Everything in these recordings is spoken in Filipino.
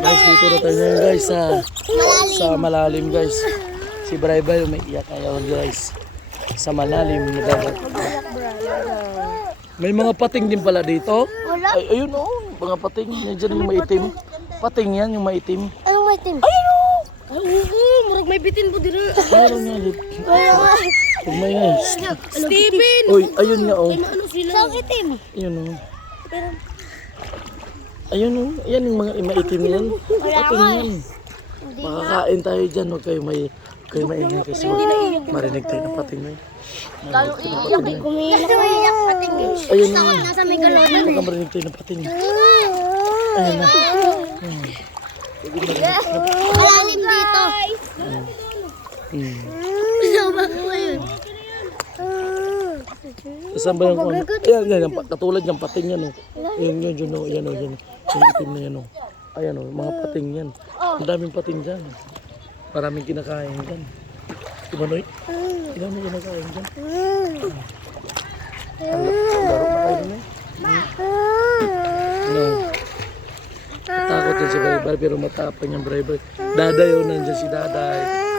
Guys, dito na tayo ngayon guys sa sa malalim guys. Si Bray Bray umiiyak ngayon guys. Sa malalim na dagat. May mga pating din pala dito. Wala. Ay, ayun oh, mga pating. Yan dyan yung maitim. Pating yan, yung maitim. Anong may team? Ayun o! Ay, oo, murag may bitin po dito. Meron nga dito. Huwag may nga. Steven! Uy, ayun nga oh. Ano sila? Saan itim? Ayun oh. Ayun oh. Yan yung mga maitim yan. Pating yan. Makakain tayo dyan. Huwag kayo may kayo maingay kasi marinig tayo ng pating na yun. Lalo iiyak. Kumiyak ko iyak pating. Ayun oh. Nasa may galon. Baka marinig tayo ng pating. Ayun na. Hmm. Malalim dito. Hmm. Saan ba yung ano? Ayan, yan, yan, katulad ng pating yan, oh. Yan, yun, yun, oh, yan, oh, yan. Yung itim na yan, oh. Ayan, oh, mga pating yan. Ang daming pating dyan. Maraming kinakain dyan. Di ba, Noy? Ang daming kinakain dyan. Ang laro na kayo na No. Takot yan si Bray pero matapang yung Bray Daday, oh, nandiyan si Daday.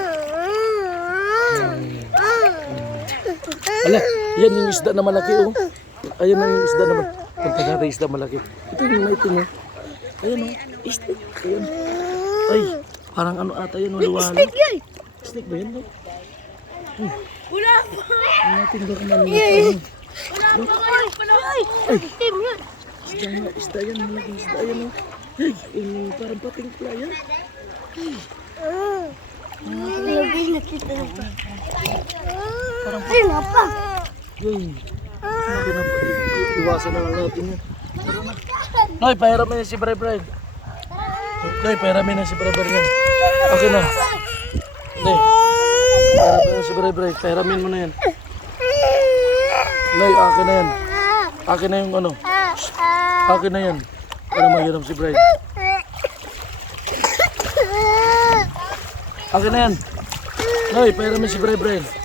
Ala, yan yung isda na malaki oh. Ayan na yung isda na malaki. Punta natin isda malaki. Ito yung maitim oh. Ayan oh, isda. Ayan. Ay, parang ano ata yan, wala-wala. Yay! Snake ba yan? No? Wala pa! Ang natin ba kumalit? Wala pa! Ay! Itim yan! Isda nga, isda yan, malaking isda yan oh. Ay, parang pating pala yan. Lagi nakita na pa. Ay, napa! Na Iwasan na lang natin yan. Noy, pahiramin na si Bray Bray. Noy, pahiramin na si Bray Bray yan. Okay na. Noy, pahiramin na si Bray Bray. Pahiramin mo na yan. Noy, akin na yan. Akin na yung ano. Akin na yan. Para maghiram si Bray. Akin na yan. Noy, pahiramin si Bray Bray.